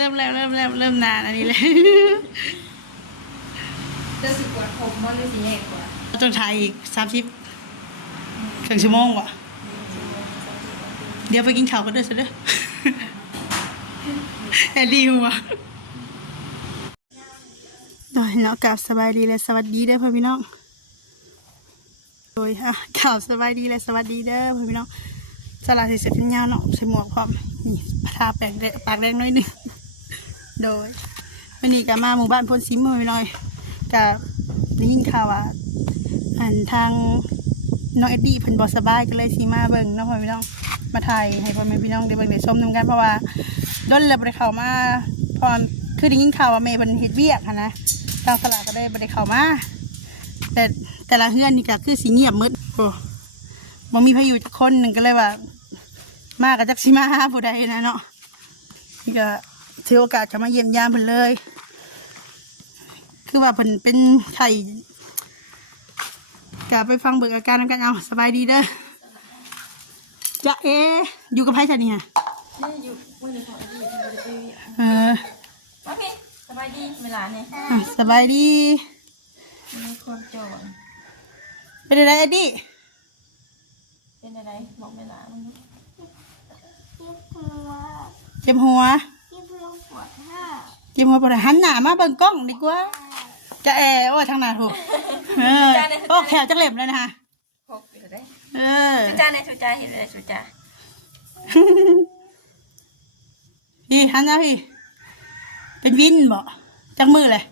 ริ่มนานอันนี้เลยจะสิกว่าผมมันหรือสิแย่กว่าต้องถ่ายอีก30 ชั่วโมงวะเดี๋ยวไปกินข้าวกันด้วยสิเด้อแอดดี้วะเนาะกับสบายดีและสวัสดีเด้อพ่อพี่น้องโดยข่าวสบายดีและสวัสดีเด้อพ่อพี่น้องสลัดใส่เสื้อแขนยาวเนาะใส่หมวกพร้อมนี่ทาปากแดงน้อยนึงโดยวันนี้ก็มาหมู่บ้านพ้นซิมพ่อพี่น้องกับได้ยินข่าวว่าทางน้องเอ็ดดี้เพิ่นบ่สบายก็เลยสิมาเบิ่งเนาะพ่อพี่น้องมาถ่ายให้พ่อแม่พี่น้องได้เบิ่งได้ชมนำกันเพราะว่าดนแล้วบ่ได้เข้ามาพรคือได้ยินข่าวว่าแม่เพิ่นเฮ็ดเวียกนะทางสลากก็ได้บ่ได้เข้ามาแต่ละเฮือนนี่ก็คือสิเงียบหมดโอ้บ่มีพายุจักคนนึงก็เลยว่ามาก็จักสิมาหาผู้ใดนะเนาะนี่ก็ถือโอกาสเข้ามาเยี่ยมยามเพิ่นเลยคือว่าเพิ่นเป็นไข้กะไปฟังเบิกอาการกันเอาสบายดีเด้อจะอยู่กับไพ่ชานี่ฮะนี่อยู่วันนี้ของอยู่ที่บริเวณโอเคสบายดีเวลาเนี่ยสบายดีมีคนโจรเป็นอะไรเอ็ดดี้เป็นอะไรบอกเวลามันเจ็บหัวเจ็บหัวปวดหันหน้ามาเบิ่งกล้องดีกว่าจะโอ้ทางหน้าถูกโอ้แขวจักเล็บเลยนะฮะพกอยู่ได้ชูจ่าในชูจ่าเห็นอะไรชูจ่าพี่หันนะพี่เป็นวินบ่จักมือเลย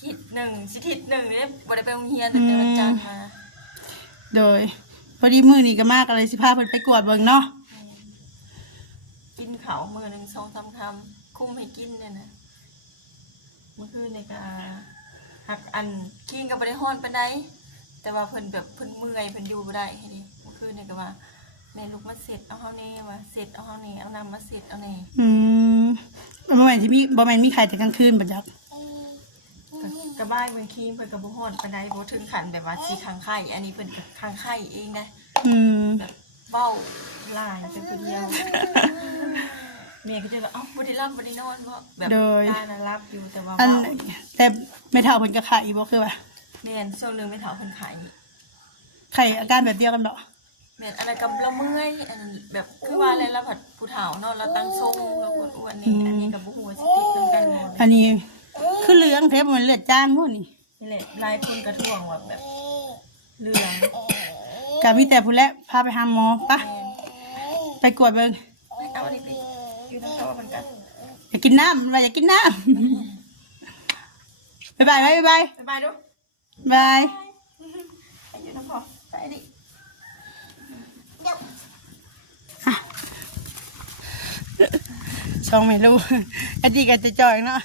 ทิศหนึ่งเนี่ยบริเวณโรงเรียนตั้งแต่วันจันทร์มาโดยพอดีมือนี่ก็มากอะไรสิพาเพิ่นไปกวดเบิ่งเนาะกินเขามือ1 2 3 คำคุ้มให้กินเนี่ยนะเมื่อคืนในกาหักอันกินกับบริห้อนไปได้แต่ว่าเพิ่นแบบเพิ่นเมื่อยเพิ่นอยู่ไม่ได้ให้ดิเมื่อคืนเนี่ยก็ว่าแม่ลูกมาเสร็จเอาเฮานี่ว่าเสร็จเอาเฮานี่เอาน้ำมาเสร็จเอานี่บ่แม่นที่บ่แม่นมีใครแต่กลางคืนบ่จักกระบ้ายเพิ่นขี้เพิ่นก็บ่ฮ้อนปานใดบ่ถึงขั้นแบบว่าสิค้างไข่อันนี้เพิ่นก็ค้างไข่เองนะแบบเบ้าลายเป็นผู้เดียวแม่ก็จะแบบเอ้าบ่ได้รับบ่ได้นอนเพราะแบบได้น่ะรับอยู่แต่ว่าแต่ไม่เท่าเพิ่นก็ไข้บ่คือว่าแม่นช่วงนึงไม่เท่าเพิ่นไข้อาการแบบเดียวกันบ่แม่นอันนั้นก็ละเมื่อยอันแบบคือว่าอะไรละผัดผู้เฒ่าเนาะเราตั้งทรงเราอ้วนๆนี่อันนี้ก็บ่ฮู้ว่าสิติดนำกันบ่อันนี้คือเหลืองแท้บ่แม่นเลือดจางพุ่นนี่นี่แหละหลายคนกระท่วงว่าแบบเหลืองก็มีแต่ผู้แลพาไปหาหมอปะไปกวดเบิ่งเอาอันนี้ไปอยู่นำเขาเหมือนกันอยากกินน้ำว่าอยากกินน้ำบ๊ายบายบ๊ายบายดูบายอยู่นำพ่อไปดิช่องไม่รู้อันนี้ก็จะจ่อยเนาะ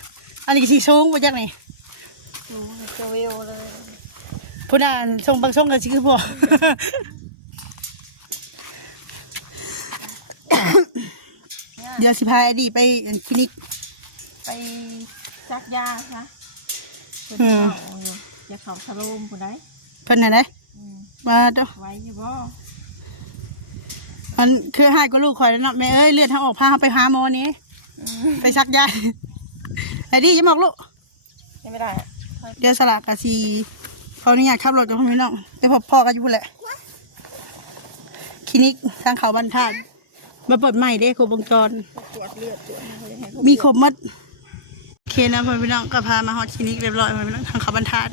อันนี้ก็สีสูงมาจากไหนจะเวลเลยพูดอ่านทรงบางช่องกันสิคือพวกเดี๋ยวสิพาอดีไปคลินิกไปซักยาค่ะอย่าเขาทะลุมคนใดเพิ่นไหนได้มาตัวไว้อยู่บ่มันคือให้ก็ลูกคอยแล้วเนาะแม่เอ้ยเลือดทางออกพาไปหาหมอนี้ไปซักยาไอ้ดิจะบอกลูกไม่ได้เดี๋ยวสลักกะซีเขาเนี่ยขับรถกับพ่อแม่น้องเดี๋ยวพ่อกันอยู่แหละคลินิกทางเขาบรรทัดมาเปิดใหม่ได้ครบวงจรมีครบมัดเคนะพ่อแม่น้องก็พามาฮอตคลินิกเรียบร้อยพ่อแม่น้องทางเขาบรรทัด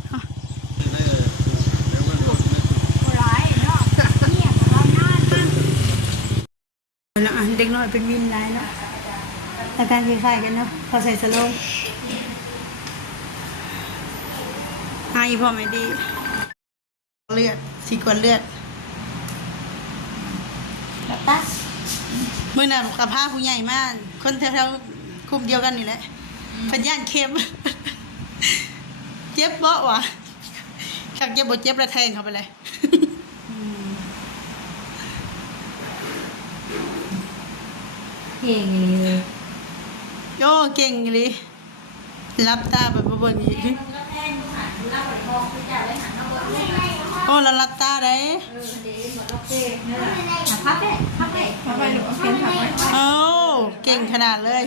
เด็กน้อยเป็นวินได้เนาะอาการคล้ายๆกันเนาะพอใส่สโลงให้พ่อไม่ดีเลือดสีกวนเลือดตัสมือหนักกับผ้าผู้ใหญ่มากคนแถวๆคุมเดียวกันนี่แหละพันย่านเค็มเจ็บเบาะวะขับเจ็บบดเจ็บระแทงเขาไปเลยเก่งเลยโย่เก่งเลยรับตาแบบเบิ่งอีกโอ้เรารับตาได้พับไปหรือเอาเข็นขับไว้โอ้ เก่งขนาดเลย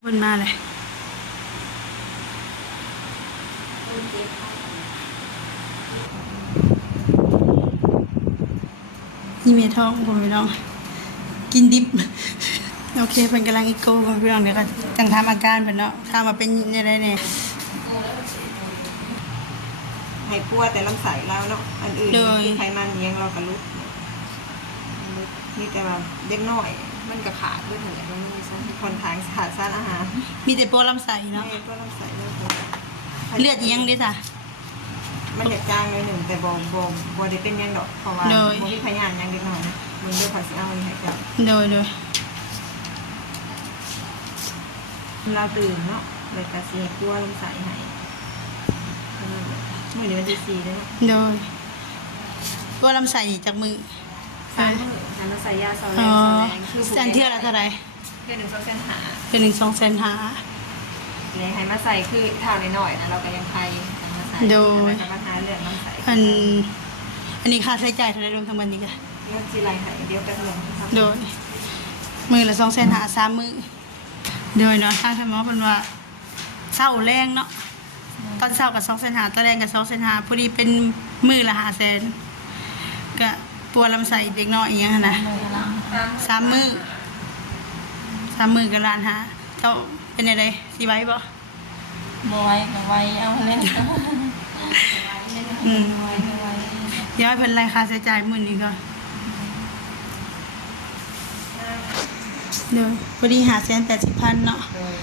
เพิ่นมาเลยนี่เมท้องผมพี่น้องกินดิบโอเคเพิ่นกำลังอีโก้ของพี่น้องเดี๋ยวก็จังทำอาการเพิ่นเนาะถ้ามาเป็นยังไงเนี่ย ให้กลัวแต่ลำไส้เราเนาะอันอื่นที่ไขมันเลี้ยงเราก็ลุกนี่แต่ว่าเด็กน้อยมันก็ขาดด้วยเหมือนกันมันมีคนทางขาดสารอาหาร มีแต่ปวดลำไส้เนาะ ไม่ก็ลำไส้เรา เลือดอีหยังเด้จ้ะ มันเด็กจางเลยหนึ่งแต่บ่ได้เป็นยังดอกเพราะว่าบ่มีพยานยังเด็กน้อยนะมึงด้วยภาษีเอาอีกให้เจ้า โดย เราตื่นเนาะเลยกระเสียกลัวลำไส้ให้เมื่อนี้มันจะ4เลยเนาะ โดยปวดลำไส้จากมือ 3 มื้อหันมาใส่ยาเซาแร อ๋อง คือ แซนเทื่อละเท่าไหร่ เทื่อหนึ่ง2 เส้นหา เป็น1-2 แสนหา เลยให้มาใส่คือเท่าน้อยๆนะเราก็ยังไทยมาใส่ โดย แล้วก็มาหาเลือดน้ำใส อันนี้ค่าใช้จ่ายเท่าไหร่รวมทั้งหมดนี้กัน เลือดจีไรไข่เดียวกันเลยครับ โดยมือละ2 แสนหา3 มื้อโดยเนาะทางสมอเป็นว่าเช้าแรงเนาะตอนเช้ากับ2 แสนหาตอนแรงกับ2 แสนหาพอดีเป็นมื้อละ5 แสนก็ปวดลำไส้เด็กน้อยอีหยังหั้นนะ3 มื้อก็ล้านหาเจ้าเป็นอะไรสิไว้บ่ บ่ไว้ก็ไว้เอาเล่นก็ อืม ไว้ก็ไว้ เดี๋ยวให้เพิ่นไล่ค่าใช้จ่ายมื้อนี้ก่อนเดี๋ยวพอดี580,000เนาะ โดย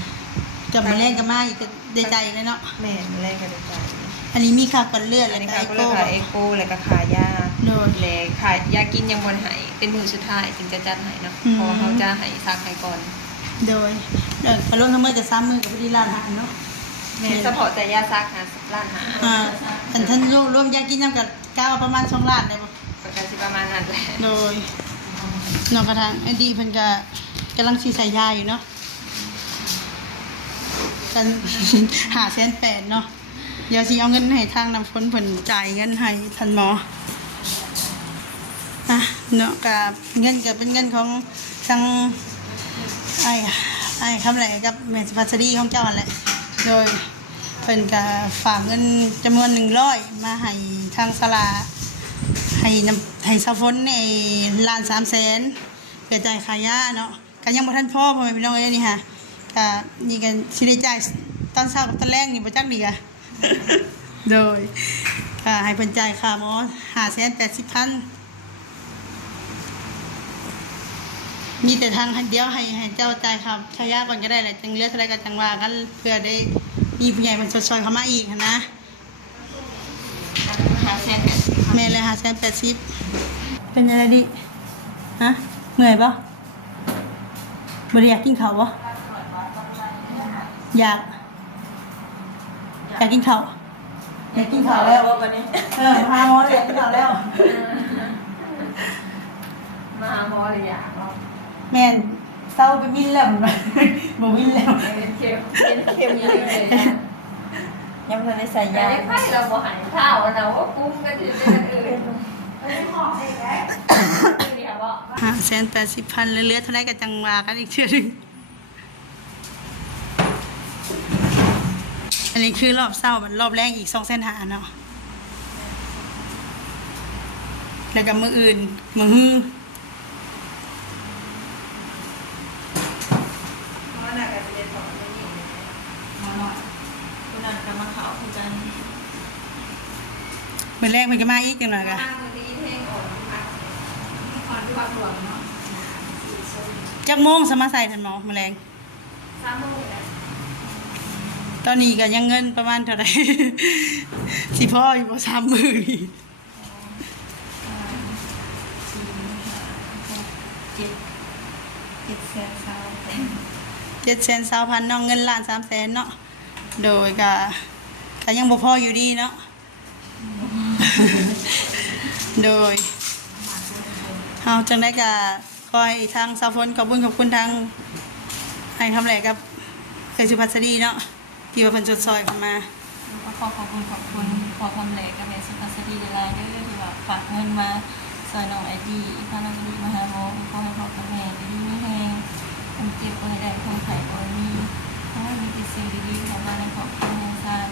กับมาแรงกับมาอีกก็ได้ใจเลยเนาะ แม่แรกกันใจ อันนี้มีค่าก่อนเลือด อั แล้ น ว นี้ ก็ ค่ะ ไอ ก็ โก้ เลยค่ะเอโก้แล้วก็ขายา โดย เลยขายยากินยังบนหายเป็นมือสุดท้ายถึงจะจัดให้เนาะ อืม เพราะเขาจะให้ซักให้ก่อน โดยพอลงทั้งหมดจะ3 มื้อกับพอดีล้านหาเนาะ แม่เฉพาะแต่ยาซักนะล้านหา อันท่านรวมยากินนำกับก้าวประมาณ2 ล้านได้บ่ ประกันสิประมาณนั้นแหละ โดยนอกกระทางไอ้ดีเพิ่นก็กำลังสิใส่ยาอยู่เนาะกัน 580,000เนาะเดี๋ยวสิเอาเงินให้ทางน้ำฝนเพิ่นจ่ายเงินให้ท่านหมอเนาะก็เงินก็เป็นเงินของทางไอ้คำแหละกับแม่พัสดีของเจ้าหั่นแหละโดยเพิ่นก็ฝากเงินจำนวน100มาให้ทางศาลาให้สะฝนในล้าน3 แสนเพื่อจ่ายค่ายาเนาะก็ยังบ่ทันพอพ่อแม่พี่น้องเอ้ยนี่ค่ะก็นี่ก็สิได้จ่ายตอนเช้ากับตอนแรกนี่บ่จักดีอ่ะ โดยให้เพิ่นจ่ายค่าหมอ580,000มีแต่ทางเดียวให้เจ้าจ่ายครับชายาก่อนก็ได้แหละจังเหลือเท่าไรก็จังว่ากันเพื่อได้มีผู้ใหญ่มันซอยๆเข้ามาอีกหั้นนะ 580,000 แม่เลย580เป็นอะไรดิฮะเหนื่อยปะบ่ได้อยากกินข้าวปะอยากกินข้าวอยากกินข้าวแล้ว วันนี้ พาหมอเลยอยากกินข้าวแล้ว มาหาหมอเลยอยากเนาะ แม่นเศร้าไปวินแล้ว บ่วินแล้ว เป็นเค็มยังเลยยังไม่ได้ใส่ยาไข่เราบ่หันข้าวเราก็กุ้งกันอยู่ในอื่นเดี๋ยวบ่ 580,000เหลือเท่าไรก็จังว่ากันอีกเทื่อหนึงอันนี้คือรอบเศร้าบัดรอบแรกอีก2 แสนหาเนาะแล้วก็มื้ออื่นมื้อฮื้อ เพราะน่าจะเป็นของนี่ หมอหน่อยคุณนั่นก็มาขาวคือกัน มื้อแรกมันก็มาอีกจังหน่อยก็ ทางมือที่เท่งอ่อนพักอ่อนที่ว่าหลวงเนาะ จักโมงสมาใส่ทันหมอมื้อแรง 3 มื้อแล้ว ตอนนี้ก็ยังเงินประมาณเท่าไหร่ สิพ่ออยู่บ่3 มื้อนี่ 720,000เนาะเงินล้าน3 แสนเนาะโดยก็ยังบ่พออยู่ดีเนาะ โดยเฮาจังได้ก็ขอให้ทางสาวฝนขอบคุณทางให้คำแหลกกับเคยสุภัสดีเนาะที่ว่าเพิ่นจดซอยเข้ามา ก็ขอขอบคุณขอทำแหลกกับแม่สุภาพสตรีหลายๆเด้อที่ว่าฝากเงินมาซอยน้องไอดีพาน้องไอดีมาหาหมอขอให้พ่อกับแม่ดีมีแรง ความเจ็บบ่ได้ความไข้บ่มีเพราะว่ามีแต่สิ่งดีๆเข้ามาในครอบครัวของซาน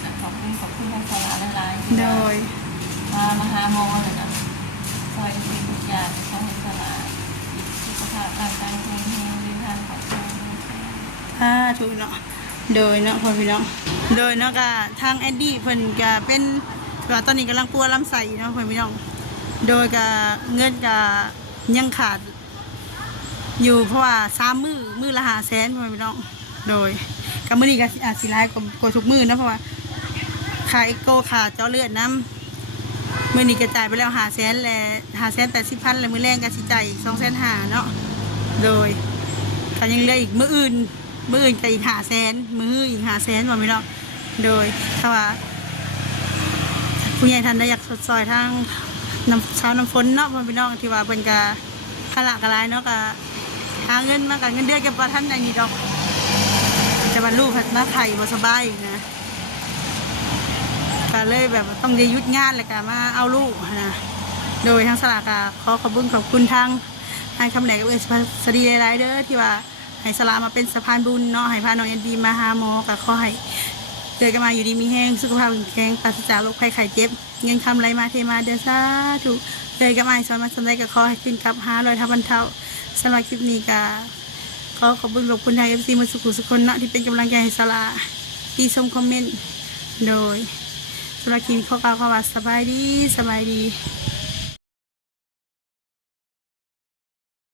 แต่ขอบคุณทางสาระหลายๆ โดย มาหาหมอเลยนะซอยเป็นทุกอย่างขอให้สาระสุขภาพร่างกายแข็งแรงมีทางปลอดภัย ถูกเนาะโดยเนาะพ่อพี่น้องโดยเนาะก็ทางแอดดี้เพิ่นก็เป็นก็ตอนนี้กำลังปัวลำไส้เนาะพ่อพี่น้องโดยก็เงินก็ยังขาดอยู่เพราะว่า3 มื้อละ500,000พ่อพี่น้องโดยก็มื้อนี้ก็อาจสิหลายกว่าทุกมื้อเนาะเพราะว่าค่าเอ็กโกค่าเจาะเลือดน้ำมื้อนี้ก็จ่ายไปแล้ว500,000และ580,000แล้วมื้อแรงก็สิจ่ายอีก250,000เนาะโดยก็ยังเหลืออีกมื้ออื่นก็อีก500,000มื้ออีก500,000บ่แม่นเนาะโดยถ้าว่าผู้ใหญ่ท่านได้อยากสดซอยทางชาวน้ำฝนเนาะพ่อพี่น้องที่ว่าเพิ่นก็ขละกะหลายเนาะก็หาเงินมาก็เงินเดือนก็บ่ทันได้นี่ดอกแต่ว่าลูกหัดมาไข่บ่สบายอีกนะก็เลยแบบต้องได้หยุดงานแล้วก็มาเอาลูกนะโดยทางสลากก็ขอขอบคุณทางคำแหลกกับสวัสดีหลายๆเด้อที่ว่าให้สลามาเป็นสะพานบุญเนาะให้พาน้องเอ็นดีมาหาหมอก็ขอให้เกิดกันมาอยู่ดีมีแห้งสุขภาพแข็งแรงปราศจากโรคภัยไข้เจ็บเงินคำไหลมาเทมาเดือดซาถูกเกิดกันมาสอนมาสำเร็จก็ขอให้ขึ้นกับ500 ทับบรรเทาสำหรับคลิปนี้ก็ขอขอบคุณทางFCมาสุขคนเนาะที่เป็นกำลังใจให้สลาที่ชมคอมเมนต์โดยสำหรับคลิปนี้ขอกล่าวคำว่าสบายดี